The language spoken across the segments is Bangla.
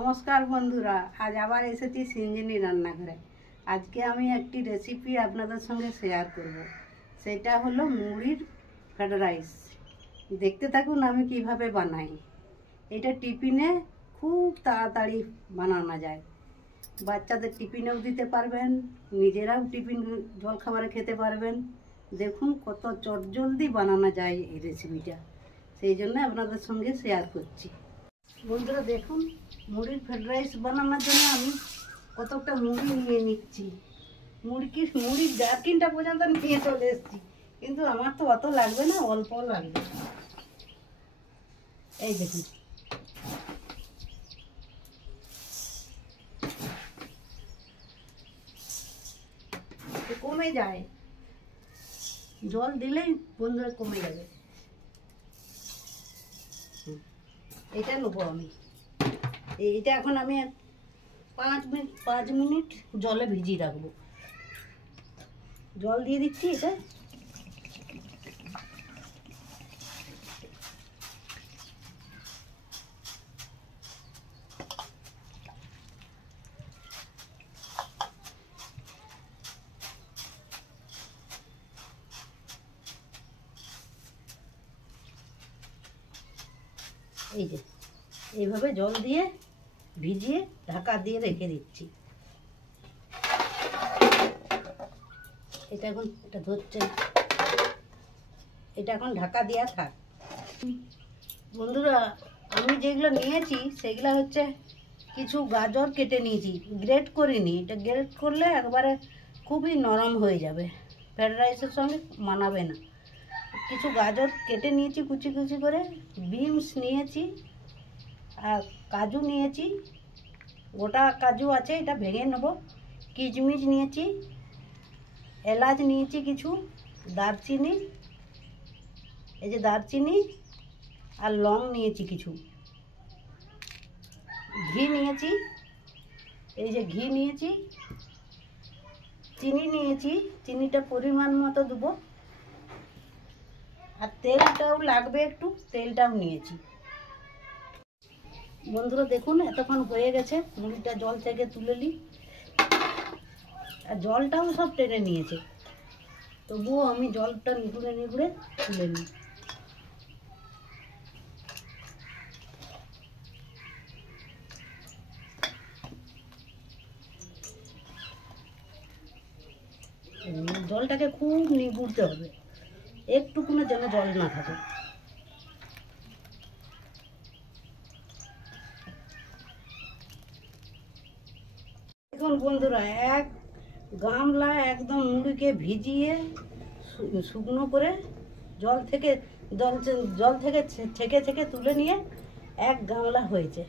নমস্কার বন্ধুরা, আজ আবার এসেছি সিঞ্জিনি রান্নাঘরে। আজকে আমি একটি রেসিপি আপনাদের সঙ্গে শেয়ার করব। সেটা হলো মুড়ির ফ্রাইড রাইস। দেখতে থাকুন আমি কিভাবে বানাই। এটা টিফিনে খুব তাড়াতাড়ি বানানো যায়। বাচ্চাদের টিফিনেও দিতে পারবেন, নিজেরাও টিফিন জলখাবারে খেতে পারবেন। দেখুন কত চটজলদি বানানো যায় এই রেসিপিটা, সেই জন্য আপনাদের সঙ্গে শেয়ার করছি। বন্ধুরা দেখুন, মুড়ির ফ্রাইড রাইস বানানোর জন্য আমি কতটা মুড়ি নিয়ে নিচ্ছি। মুড়ির জার্কিনটা পর্যন্ত নিয়ে চলে এসেছি, কিন্তু আমার তো অত লাগবে না, অল্প লাগবে। এই দেখুন, কমে যায়, জল দিলেই বন্ধুরা কমে যাবে। এটা নেবো আমি। এইটা এখন আমি 5 মিনিট জলে ভিজিয়ে রাখবো। জল দিয়ে দিচ্ছি এটা। এই যে এইভাবে জল দিয়ে ভিজিয়ে ঢাকা দিয়ে রেখে দিচ্ছি। এটা এখন ধরছে, এটা এখন ঢাকা দেওয়া থাক। বন্ধুরা আমি যেগুলো নিয়েছি সেগুলো হচ্ছে কিছু গাজর কেটে নিয়েছি, গ্রেট করিনি। এটা গ্রেট করলে একবারে খুবই নরম হয়ে যাবে, ফ্রাইড রাইসের সঙ্গে মানাবে না। কিছু গাজর কেটে নিয়েছি কুচি কুচি করে, বিনস নিয়েছি, আর কাজু নিয়েছি, গোটা কাজু আছে, এটা ভেঙে নেব। কিশমিশ নিয়েছি, এলাচ নিয়েছি কিছু, দারচিনি, এই যে দারচিনি আর লং নিয়েছি কিছু, ঘি নিয়েছি, এই যে ঘি নিয়েছি, চিনি নিয়েছি, চিনিটা পরিমাণ মতো দেবো, আর তেলটাও লাগবে একটু, তেলটাও নিয়েছি। বন্ধুরা দেখুন এতক্ষণ হয়ে গেছে, মুড়িটা জল থেকে তুলে নিই। আর জলটাও সব টেনে নিয়েছে, তবুও আমি জলটা নিগুড়ে নিগুড়ে তুলে নিই। জলটাকে খুব নিগুড়তে হবে, একটুকুনো যেন জল না থাকে। দেখুন বন্ধুরা, এক গামলা একদম মুড়িকে ভিজিয়ে শুকনো করে জল থেকে ছেঁকে তুলে নিয়ে এক গামলা হয়েছে।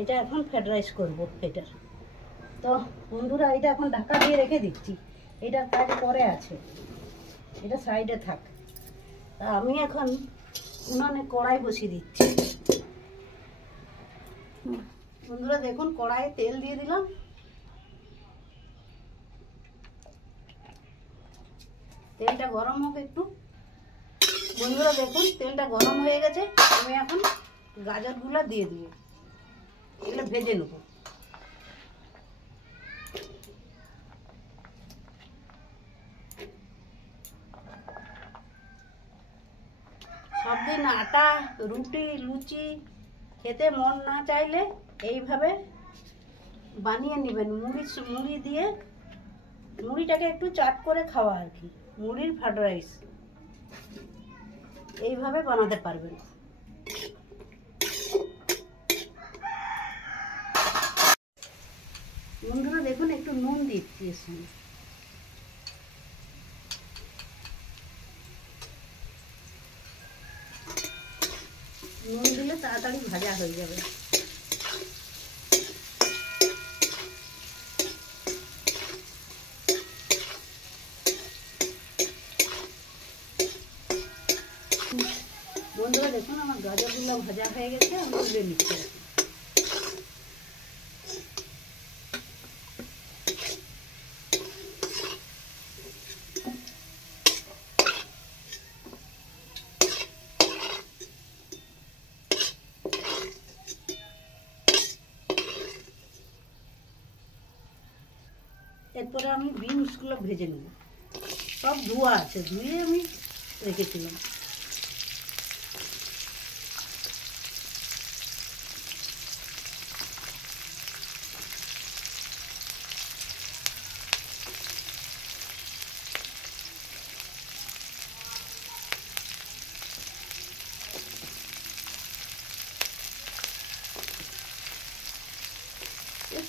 এটা এখন ফ্রাইড রাইস করবো এটা। তো বন্ধুরা এটা এখন ঢাকা দিয়ে রেখে দিচ্ছি, এটার কাজ পরে আছে, এটা সাইডে থাক। তা আমি এখন উনানে কড়াই বসিয়ে দিচ্ছি। বন্ধুরা দেখুন, কড়াইয়ে তেল দিয়ে দিলাম। তেলটা গরম হোক একটু। বন্ধুরা দেখুন তেলটা গরম হয়ে গেছে, আমি এখন গাজরগুলো দিয়ে দিব, এগুলো ভেজে নেব। সব দিন আটা রুটি লুচি খেতে মন না চাইলে এইভাবে বানিয়ে নেবেন। মুড়ি দিয়ে মুড়িটাকে একটু চাট করে খাওয়া আর কি, মুড়ির ফ্রাইড রাইস এইভাবে বানাতে পারবেন। বন্ধুরা দেখুন একটু নুন দিচ্ছি এর সঙ্গে। নুন দিলে তাড়াতাড়ি ভাজা হয়ে যাবে। বন্ধুরা দেখুন আমার গাজরগুলো ভাজা হয়ে গেছে, আমি তুলে নিচ্ছি। এরপরে আমি বিনসগুলো ভেজে নেব। সব ধোয়া আছে, ধুয়ে আমি রেখেছিলাম।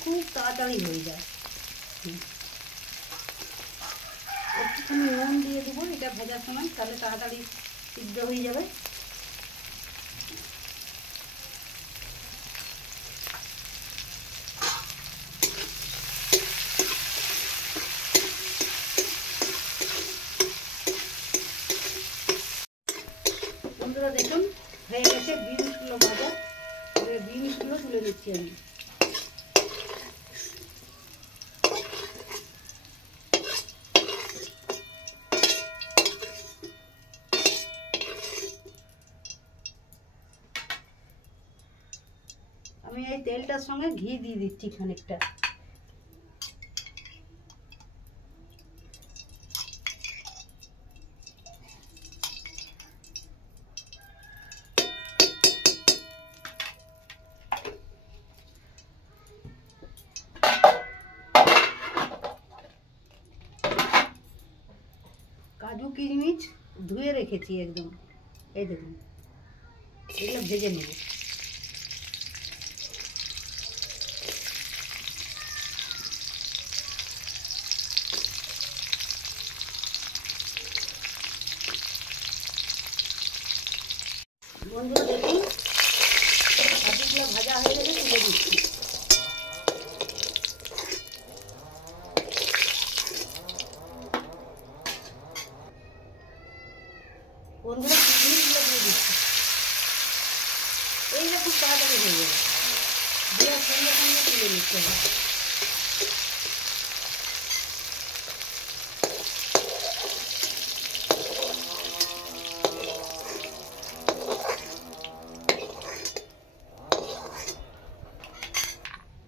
খুব তাড়াতাড়ি হয়ে যায়। একটুখানি নুন দিয়ে দেবো এটা ভাজার সময়, তাহলে তাড়াতাড়ি সিদ্ধ হয়ে যাবে। বন্ধুরা দেখুন হয়ে গেছে বিনসগুলো ভাজা। বিনসগুলো তুলে দিচ্ছি আমি। আমি এই তেলটার সঙ্গে ঘি দিয়ে দিচ্ছি খানিকটা। কাজু কিশমিশ ধুয়ে রেখেছি একদম, এই দেখুন এগুলো ভেজে নেব। বন্ধুরা দেখুন কাজুগুলো ভাজা হয়ে গেছে, তুলে দিচ্ছি। বন্ধুরা কিশমিশগুলো দিয়ে দিচ্ছি। এইটা খুব তাড়াতাড়ি হয়ে যাবে, দেওয়ার সঙ্গে সঙ্গে তুলে নিতে হবে।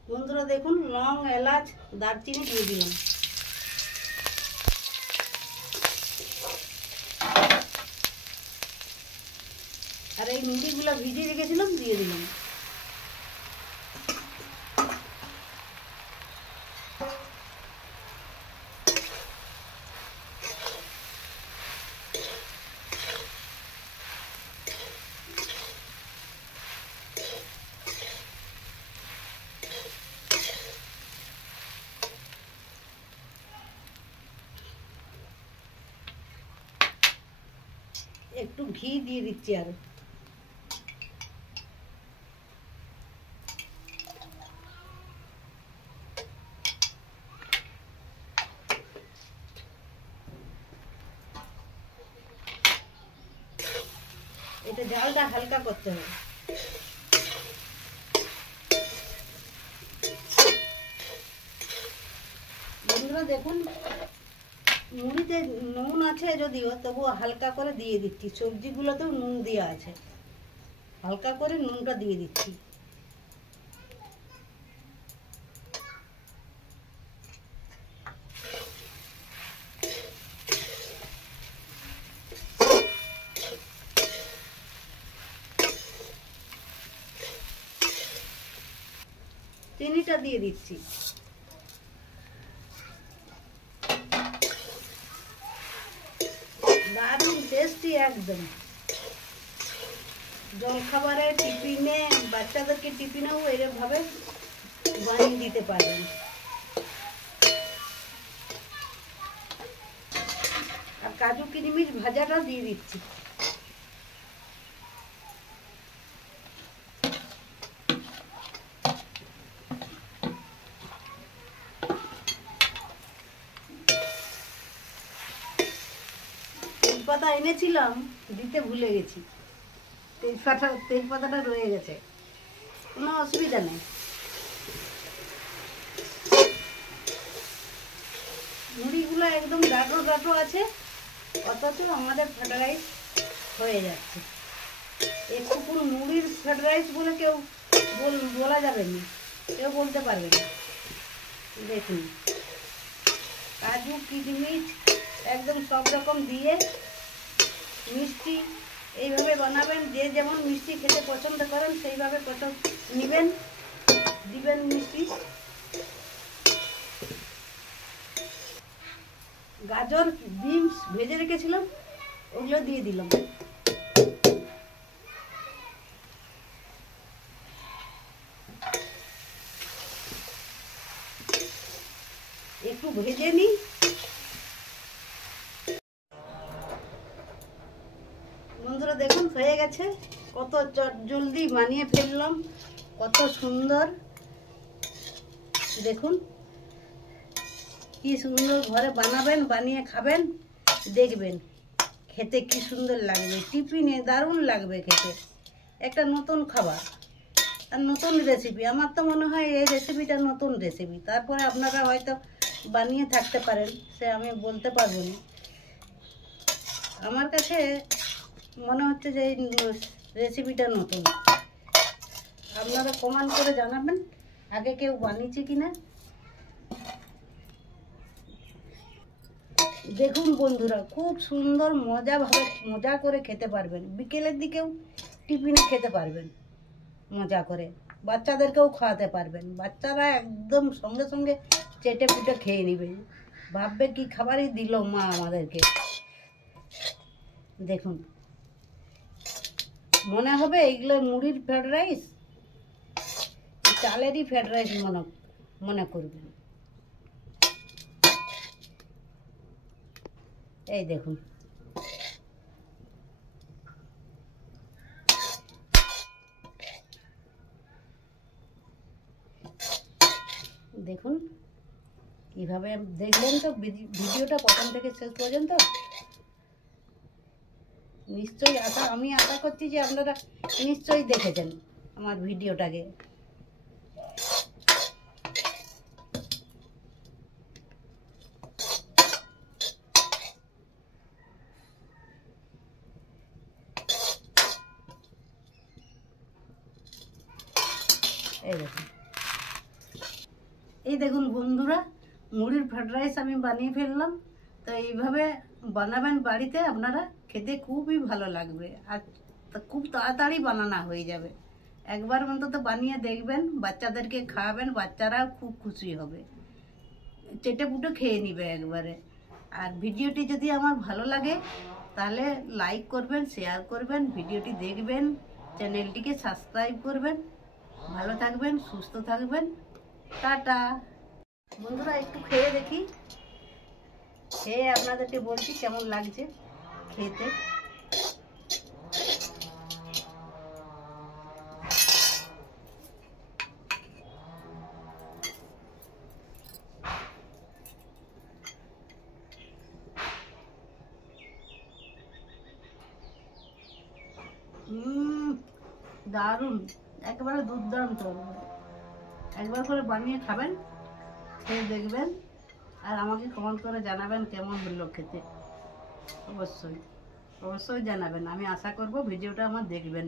বন্ধুরা দেখুন লং, এলাচ, দারচিনি দিয়ে দিলাম। আর এই মুড়িগুলো ভিজিয়ে রেখেছিলাম দিয়ে দিলাম। একটু ঘি দিয়ে দিচ্ছি আর এটা জালটা হালকা করতে হবে। বন্ধুরা দেখুন মুড়িতে নুন আছে যদিও, তবুও হালকা করে দিয়ে দিচ্ছি। সবজিগুলোতেও নুন দেওয়া আছে, হালকা করে নুনটা দিয়ে দিচ্ছি। চিনিটা দিয়ে দিচ্ছি। দারুণ টেস্টি একদম। জলখাবারে, টিফিনে, বাচ্চাদেরকে টিফিনেও এরকমভাবে বানিয়ে দিতে পারেন। আর কাজু কিশমিশ ভাজাটা দিয়ে দিচ্ছি। তেজপাতা এনেছিলাম, দিতে ভুলে গেছি। তেজপাতাটা রয়ে গেছে, কোনো অসুবিধা নেই। মুড়িগুলো একদম ডাটো ডাটো আছে, অথচ আমাদের ফ্রাইড রাইস হয়ে যাচ্ছে। একটু পুরো মুড়ির ফ্রাইড রাইস বলে কেউ বলা যাবে না, কেউ বলতে পারবে না। দেখুন কাজু কিশমিশ একদম সব রকম দিয়ে মিষ্টি এইভাবে বানাবেন। যে যেমন মিষ্টি খেতে পছন্দ করেন সেইভাবে নেবেন, দিবেন মিষ্টি। গাজর বিনস ভেজে রেখেছিলাম, ওগুলো দিয়ে দিলাম। একটু ভেজে নিই। বন্ধুরা দেখুন হয়ে গেছে, কত জলদি বানিয়ে ফেললাম, কত সুন্দর। দেখুন কি সুন্দর, ঘরে বানাবেন, বানিয়ে খাবেন, দেখবেন খেতে কি সুন্দর লাগবে। টিফিনে দারুণ লাগবে খেতে, একটা নতুন খাবার আর নতুন রেসিপি। আমার তো মনে হয় এই রেসিপিটা নতুন রেসিপি। তারপরে আপনারা হয়তো বানিয়ে থাকতে পারেন, সে আমি বলতে পারবো না। আমার কাছে মনে হচ্ছে যে এই রেসিপিটা নতুন। আপনারা কমেন্ট করে জানাবেন আগে কেউ বানিয়েছে কিনা। দেখুন বন্ধুরা খুব সুন্দর মজা করে খেতে পারবেন। বিকেলের দিকেও টিফিনে খেতে পারবেন মজা করে, বাচ্চাদেরকেও খাওয়াতে পারবেন। বাচ্চারা একদম সঙ্গে সঙ্গে চেটে পুটে খেয়ে নেবে, ভাববে কি খাবারই দিল মা আমাদেরকে। দেখুন মনে হবে এইগুলো মুড়ির ফ্রাইড রাইস, চালেরই ফ্রাইড রাইস মনে করবেন। এই দেখুন দেখুন কিভাবে দেখলেন তো ভিডিওটা প্রথম থেকে শেষ পর্যন্ত। নিশ্চয়ই আমি আশা করছি যে আপনারা নিশ্চয়ই দেখেছেন আমার ভিডিওটাকে। এই দেখুন বন্ধুরা মুড়ির ফ্রাইড রাইস আমি বানিয়ে ফেললাম। তো এইভাবে বানাবেন বাড়িতে, আপনারা খেতে খুবই ভালো লাগবে আর খুব তাড়াতাড়ি বানানো হয়ে যাবে। একবার অন্তত বানিয়ে দেখবেন, বাচ্চাদেরকে খাওয়াবেন, বাচ্চারাও খুব খুশি হবে, চেটে পুটে খেয়ে নিবে একবারে। আর ভিডিওটি যদি আমার ভালো লাগে তাহলে লাইক করবেন, শেয়ার করবেন, ভিডিওটি দেখবেন, চ্যানেলটিকে সাবস্ক্রাইব করবেন। ভালো থাকবেন, সুস্থ থাকবেন, টাটা। বন্ধুরা একটু খেয়ে দেখি, খেয়ে আপনাদেরকে বলছি কেমন লাগছে খেতে। দারুণ, একেবারে দুর্দান্ত। একবার করে বানিয়ে খাবেন, খেয়ে দেখবেন আর আমাকে কমেন্ট করে জানাবেন কেমন হলো খেতে। অবশ্যই অবশ্যই জানাবেন, আমি আশা করব ভিডিওটা আমার দেখবেন।